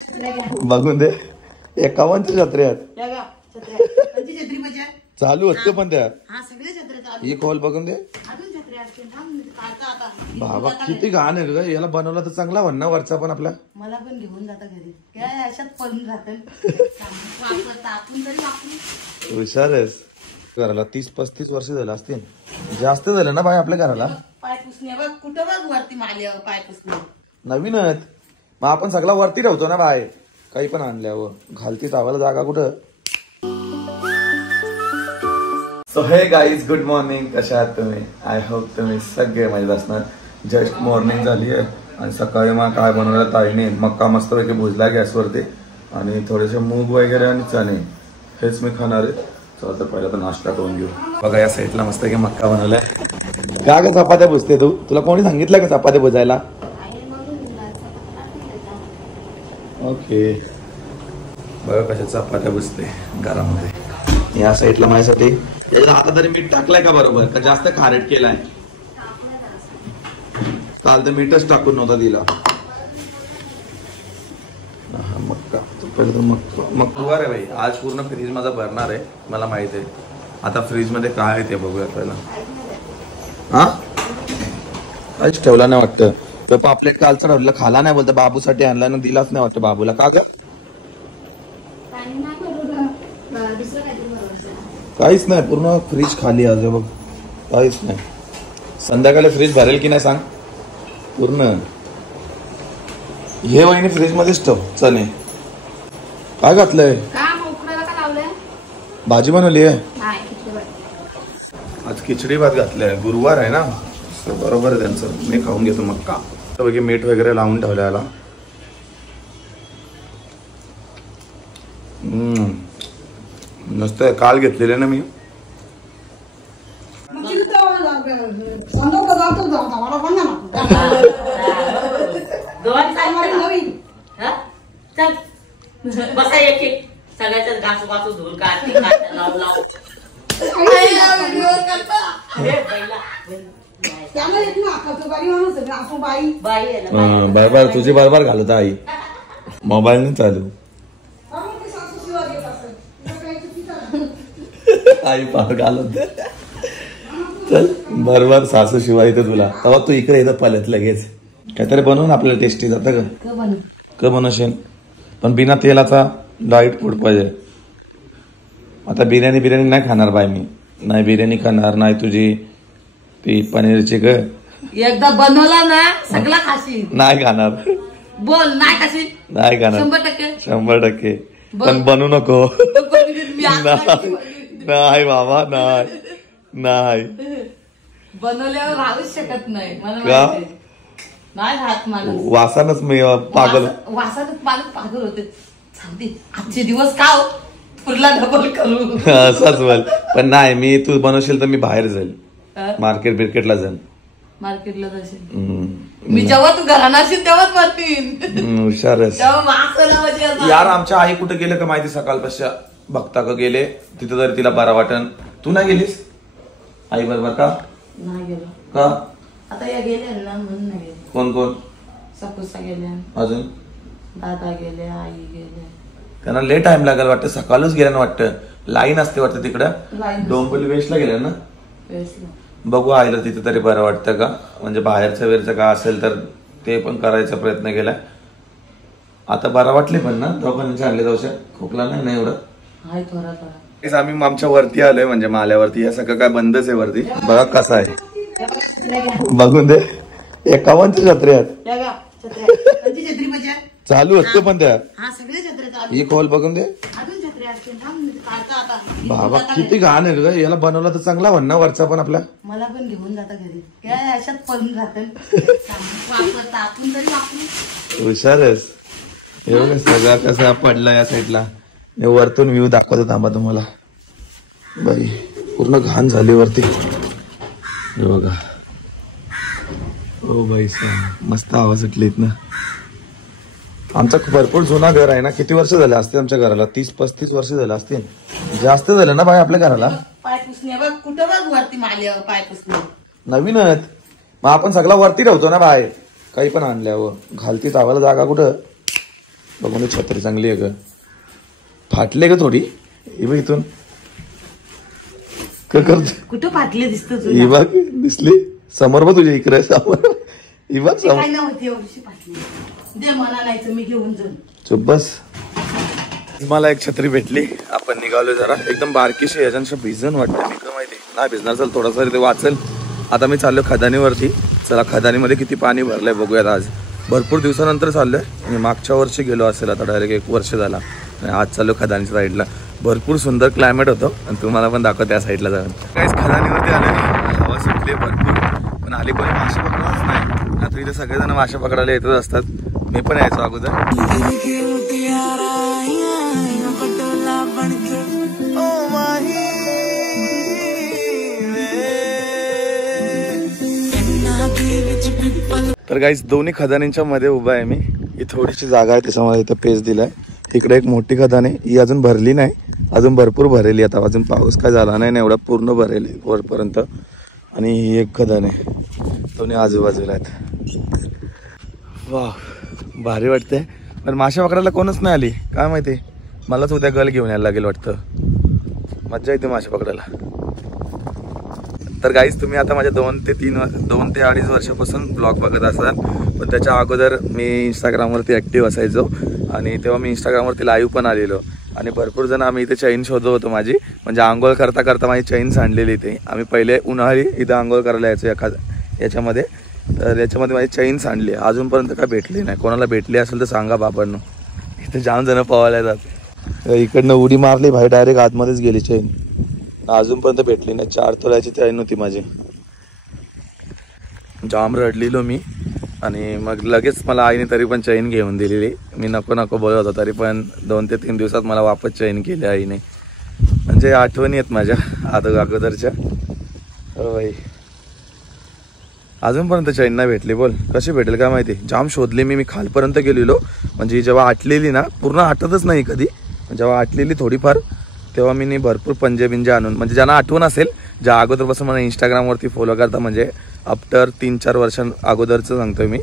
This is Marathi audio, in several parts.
बघून दे 51 छत्र्या चालू असते पण त्या ही खोल बघून दे बाबा किती घाण आहे ग. याला बनवला तर चांगला म्हण ना वरचा पण आपला. मला पण घेऊन जाता घरी काय अशात पडून राहतात. हुशार आहेस. घराला 30-35 वर्ष झालं असतील. जास्त झालं ना बाई आपल्या घराला. पाय पुसणे बघ कुठं बघ वरती मारल्यावर पाय पुसणे नवीनच. मग आपण सगळा वरती ठेवतो ना बाय. काही पण आणल्यावर घालती चावायला जागा कुठं. सो हे गाईज गुड मॉर्निंग. कशा आहात तुम्ही. आय होप तुम्ही सगळे मजेत असणार. जस्ट मॉर्निंग झाली आहे आणि सकाळी मग काय बनवलं ताईने मक्का मस्तपैकी भुजला गॅसवरती आणि थोडेसे मूग वगैरे आणि चणे हेच मी खाणार आहे. चला तर पहिला तर नाश्ता करून घेऊ. बघा या साईडला मस्त की मक्का बनवलाय. का ग चपात्या भुजते तू. तुला कोणी सांगितलं का चपात्या भुजायला. ओके बघा कशा चपात्या भुजते घरामध्ये. या साईडला माझ्यासाठी आता तरी मीठ टाकलंय का बरोबर का जास्त खारट केलाय. काल तर मीठच टाकून नव्हता दिला. मक्का पहिले तर मक्का आहे भाई. आज पूर्ण फ्रीज माझा भरणार आहे मला माहित आहे. आता फ्रीज मध्ये काय आहे ते बघूया पहिला. हा काहीच ठेवला नाही वाटतं. तो पापलेट कालचं ठेवलं खाला नाही बोलतं. बाबूसाठी आणला ना दिलाच नाही वाटतं बाबूला. का ग काहीच नाही. पूर्ण फ्रीज खाली आज बघ. काहीच नाही. संध्याकाळी फ्रीज भरेल की नाही सांग पूर्ण. हे वहिनी फ्रीज मध्येच ठेव. चणे काय घातलंय. भाजी बनवली आहे आज. खिचडी भात घातलाय. गुरुवार आहे ना बरोबर आहे त्यांचं. मी खाऊन घेतो मक्का. तर मीठ वगैरे लावून ठेवलं याला. मस्त काल घेतलेले ना मी. बरोबर तुझी बरोबर घालत आई. मोबाईल नाही चालू. आई पार घालत. चल बरोबर सासू शिवाय तर तुला तेव्हा तू इकडे येतं पालत लगेच. काहीतरी बनवून आपल्याला टेस्टी जातं का बनवशील. पण बिना तेलाचा लाईट फूड पाहिजे. आता बिर्याणी नाही खाणार बाय मी. नाही बिर्याणी खाणार नाही तुझी ती पनीरची ग. एकदा बनवला ना सगळा खाशी. नाही खाणार. बोल नाही खाशी. नाही खाणार 100%. पण बनवू नको. नाही बाबा नाही बनवल्यावर राहूच शकत नाही. नाही राहत मला. वासानच मी पागल. वासानच मला पागल होते. आजचे दिवस का पुरला डबल करू असंच बोल. पण नाही मी तू बनवशील तर मी बाहेर जाईल. मार्केटला जाईल. मार्केटला जाशील. मी जेव्हा तू घरात असेल तेव्हाच बनतील. हुशार यार. आमच्या आई कुठे गेले का माहिती. सकाळपासून बघता का गेले तिथं तरी तिला बरा वाटन. तू नाही गेलीस आई बरोबर का. नाही गेलो का. आता या गेल्या ना म्हणून नाही गेले. कोण सपुसा गेल्या. अजून दादा गेले. आई गेले. त्यांना लेट टाइम लागेल वाटतं. सकाळच गेल्या ना वाटतं. लाईन असते वाटतं तिकडं. डोंबिवली वेस्टला गेल्या ना. बघू आईला तिथे तरी बरं वाटतं का. म्हणजे बाहेरचं वेरचं का असेल तर ते पण करायचा प्रयत्न केलाय. आता बरं वाटले पण ना दोघांनी आणले जाऊशा. खोकला नाही एवढं. आम्ही आमच्या वरती आलोय म्हणजे माल्यावरती. हे सगळं काय बंदच आहे वरती. बघा कसं आहे बघून दे. 51 छत्र्या चालू असते पण त्या. ही खोल बघून दे बाबा किती घाण आहे ग. याला बनवला तर चांगला म्हण ना वरचा पण आपला. मला पण घेऊन जाता घरी काय अशात पडून राहतात. हुशार आहेस. एवढं सगळं कसं पडलं या साईडला. वरतून व्ह्यू दाखवतो थांबा तुम्हाला. बाई पूर्ण घाण झाली वरती. हे बघा. ओ बाई मस्त आवाज सुटलीत ना. आमचं भरपूर जुना घर आहे ना. किती वर्ष झाले असते आमच्या घराला. 30-35 वर्ष झाले असतील. जास्त झालं ना बाई आपल्या घराला. पाय पुसणे बघ कुठं बघ वरती मारल्यावर पाय पुसणे. नवीनच. मग आपण सगळा वरती ठेवतो ना बाहेर. काही पण आणल्यावर घालती चावायला जागा कुठं. बघून छत्री चांगली आहे ग. फाटले ग थोडी इथून कुठं फाटले दिसत ही बघ दिसली समोर बघ तुझ्या इकडे समोर ही बघ समोर. काय नव्हती एवढीशी फाटली. दे मला नाही तर मी घेऊन जाईन. चुप बस. मला एक छत्री भेटली. आपण निघालो जरा एकदम बारकीशी याच्यापेक्षा भिजन वाटतं. मी का माहिती नाही भिजणार. चल थोडासा ते वाचेल. आता मी चाललो खदानीवरती. चला खदानीमध्ये किती पाणी भरलंय बघूयात आज. भरपूर दिवसानंतर चाललोय. मी मागच्या वर्षी गेलो असेल आता डायरेक्ट 1 वर्ष झाला आणि आज चाललो खदानीच्या साईडला. भरपूर सुंदर क्लायमेट होतं आणि तुम्हाला पण दाखव त्या साईडला जाऊन. काहीच खदानीवरती आले. हवा सुटली भरपूर पण आली कोणी मासे पकडणारच नाही. आता इथे सगळेजण मासे पकडायला येतच असतात. मी पण यायचो अगोदर. तर गाईस दोन्ही खदानींच्या मध्ये उभा आहे मी. ही थोडीशी जागा आहे त्याच्यामध्ये इथं पेज दिलाय. इकडे एक मोठी खदानी ही अजून भरली नाही. अजून भरपूर भरेली. आता अजून पाऊस काय झाला नाही एवढा पूर्ण भरेली वरपर्यंत. आणि ही एक खदानी दोन्ही आजूबाजूला आहेत. वा भारी वाटते. पण मासे पकडायला कोणच नाही आली काय माहिती. मलाच उद्या गल घेऊन यायला लागेल वाटतं. मज्जा येते मासे पकडायला. तर गाईज तुम्ही आता माझ्या 2 ते 2.5 वर्षापासून ब्लॉग बघत असाल. पण त्याच्या अगोदर मी इंस्टाग्रामवरती ॲक्टिव्ह असायचो आणि तेव्हा मी इंस्टाग्रामवरती लाईव्ह पण आलेलो. आणि भरपूर जण आम्ही इथे चैन शोधत होतो माझी. म्हणजे आंघोळ करता करता माझी चैन सांडलेली इथे. आम्ही पहिले उन्हाळी इथं आंघोळ करायला यायचो याच्यामध्ये. तर याच्यामध्ये माझी चैन सांडली. अजूनपर्यंत काय भेटली नाही. कोणाला भेटली असेल तर सांगा बाबांनो. इथे जाम जण पवायला जातात. इकडनं उडी मारली भाई डायरेक्ट आतमध्येच गेली चैन. अजूनपर्यंत भेटली नाही. 4 तोळ्याची चैन होती माझी. जाम रडलेलो मी आणि मग लगेच मला आईने तरी पण चैन घेऊन दिलेली. मी नको नको बोलत होतो तरी पण 2 ते 3 दिवसात मला वापस चैन केली आईने. म्हणजे आठवणी आहेत माझ्या अगोदरच्या. हो भाई अजूनपर्यंत चैन नाही भेटली. बोल कशी भेटेल काय माहिती. जाम शोधली मी खालपर्यंत गेलेलो. म्हणजे जेव्हा आटलेली ना पूर्ण आटतच नाही कधी. जेव्हा आटलेली थोडीफार तेव्हा मी भरपूर पंजे आणून म्हणजे ज्यांना आठवण असेल ज्या अगोदरपासून मला इंस्टाग्रामवरती फॉलो करता म्हणजे आफ्टर 3-4 वर्षां अगोदरचं सांगतोय मी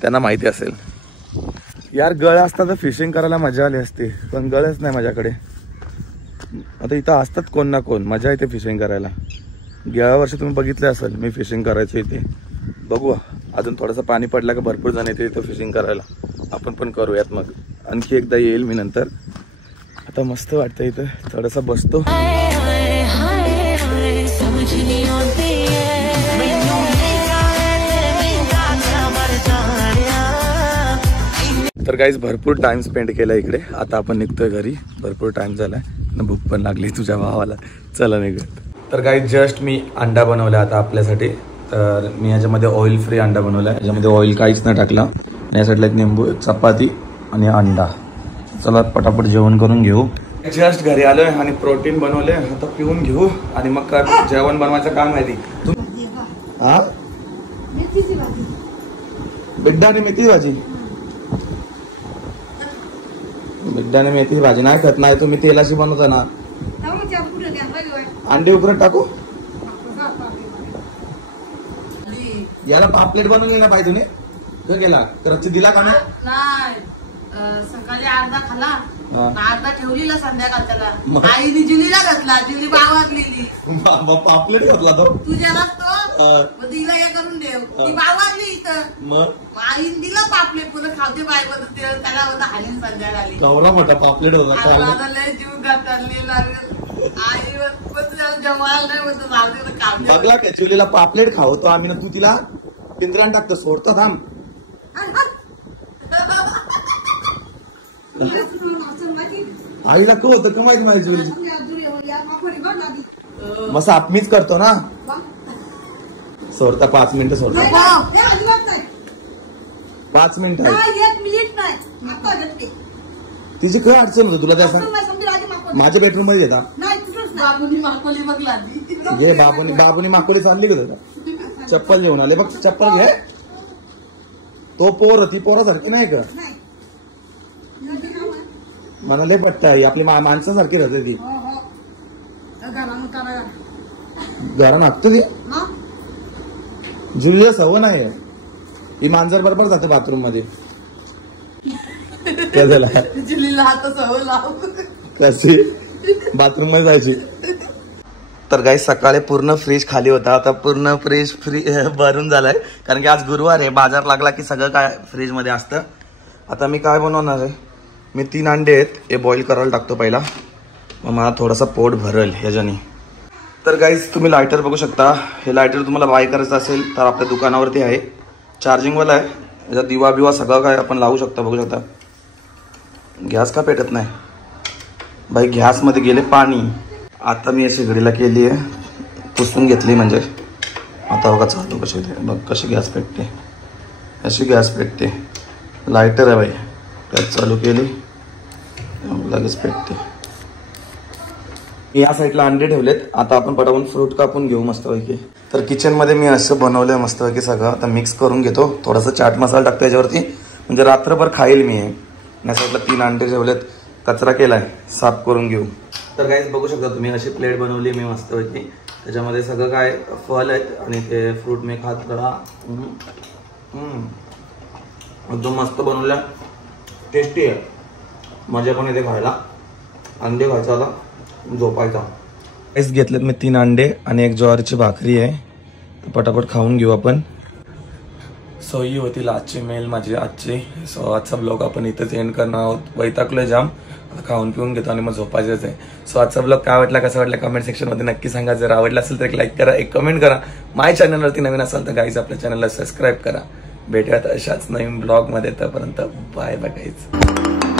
त्यांना माहिती असेल. यार गळ असता तर फिशिंग करायला मजा आली असती. पण गळच नाही माझ्याकडे. आता इथं असतात कोण ना कोण. मजा येते फिशिंग करायला. गेल्या वर्षी तुम्ही बघितले असेल मी फिशिंग करायचो इथे. बघू अजून थोडंसं पाणी पडलं का भरपूर जण येते इथं फिशिंग करायला. आपण पण करूयात. मग आणखी एकदा येईल मी नंतर. आता मस्त वाटतं इथं थोडंसं बसतो. तर गाईज भरपूर टाइम स्पेंड केला इकडे. आता आपण निघतोय घरी. भरपूर टाइम झालाय. भूक पण लागली तुझ्या भावाला. चला निघत. तर गाईज जस्ट मी अंडा बनवला आता आपल्यासाठी. तर मी याच्यामध्ये ऑइल फ्री अंडा बनवला. याच्यामध्ये ऑइल काहीच नाही टाकला. या साईडला एक निंबू चपाती आणि अंडा. चला पटापट जेवण करून घेऊ. जस्ट घरी आलोय आणि प्रोटीन बनवले. आता पिऊन घेऊ आणि मग काय जेवण बनवायचं काम आहे. ती हा मेथीची भाजी. बिड्डा आणि मेथीची भाजी. बिड्डा आणि मेथीची भाजी नाही खात. नाही तुम्ही तेलाशी बनवता ना. अंडे उकरत टाकू. याला पापलेट बनवून घेणं पाहिजे तुम्ही. केला कच्ची दिला का नाही. सकाळी अर्धा खाला अर्धा ठेवलीला संध्याकाळ त्याला. आईने जुलीला घातला. जुली बावारलेली. पापलेट घातला तो तुझ्याला तो दिला हे करून देव. ती बावारली इथं. मग आईने दिला पापलेट. पुन्हा खावते बाय बदल त्याला होता हानी संध्याकाळी. कवरा मोठा पापलेट होता. लय जीव घातलेला आई जेवायला नाही होत. बघला का जुलीला पापलेट खावतो आम्ही ना. तू तिला पिंजऱ्यात टाकतो. सोडता थांब. आईला का होतं का माहिती माझी जुली. मग साप मीच करतो ना. सोडता 5 मिनिटं सोडता. 5 मिनिटं तिची काय अडचण होतं तुला त्याचा. माझ्या बेडरूम मध्ये येतात. घे बाबूनी माकोली चालली का तुला. चप्पल घेऊन आले बघ. चप्पल घे. तो पोर ती पोरासारखी नाही का. मला लय पट्ट आहे. आपली माणसासारखी राहते ती. घरा नागतो ती. जुलीला सवय नाही. ही मांजर बरोबर जाते बाथरूम मध्ये. काय झाला चिलीला हात सवय लाव कशी बाथरूम मध्ये जायची. तर गाई सकाळी पूर्ण फ्रीज खाली होता, आता पूर्ण फ्रीज भरून झालाय कारण की आज गुरुवार आहे. बाजार लागला की सगळं काय फ्रीज मध्ये असतं. आता मी काय बनवणार आहे, मी 3 अंडे आहेत हे बॉईल करायला टाकतो पहिला, मग मला थोडासा पोट भरल ह्याच्यानी. तर गाईज तुम्ही लायटर बघू शकता, हे लायटर तुम्हाला बाय करायचं असेल तर आपल्या दुकानावरती आहे, चार्जिंगवाला आहे, याचा दिवा बिवा सगळं काय आपण लावू शकता. बघू शकता गॅस का पेटत नाही बाई, गॅसमध्ये गेले पाणी. आता मी अशी घडीला केली आहे, पुसून घेतली म्हणजे. आता बघा चालू कशी बघ कशी गॅस पेटते, अशी गॅस पेटते. लायटर आहे बाई, गॅस चालू केली लगेच पेटते. या साईडला अंडे ठेवलेत, आता आपण पटावून फ्रूट कापून घेऊ मस्तपैकी. तर किचनमध्ये मी असं बनवलंय मस्तपैकी सगळं. आता मिक्स करून घेतो, थोडासा चाट मसाला टाकतो याच्यावरती, म्हणजे रात्रभर खाईल मी. या साईडला 3 अंडे ठेवलेत, कचरा केलाय, साफ करून घेऊ. तर गाईज बघू शकता तुम्ही, अशी प्लेट बनवली मी मस्तपैकी. त्याच्यामध्ये सगळं काय फळ आहेत आणि ते फ्रूट मी खात करा. एकदम मस्त बनवल्या, टेस्टी आहे, मजा पण येते खायला. अंडे खायचा आता झोपायचा. राईस घेतलेत मी 3 अंडे आणि 1 ज्वारीची भाकरी आहे, तर पटापट खाऊन घेऊ आपण. सो ही होती आजची मेल माझी आजची. सो आजचा ब्लॉग आपण इथंच एंड करणार आहोत. वैतागलोय जाम, आता खाऊन पिऊन घेतो आणि मग झोपायचंच आहे. सो आजचा ब्लॉग काय वाटला, कसा वाटला कमेंट सेक्शनमध्ये नक्की सांगा. जर आवडला असेल तर एक लाईक करा, एक कमेंट करा. माझ्या चॅनलवरती नवीन असाल तर गाईज आपल्या चॅनलला सबस्क्राईब करा. भेटूयात अशाच नवीन ब्लॉगमध्ये, तोपर्यंत बाय बाय गाईज.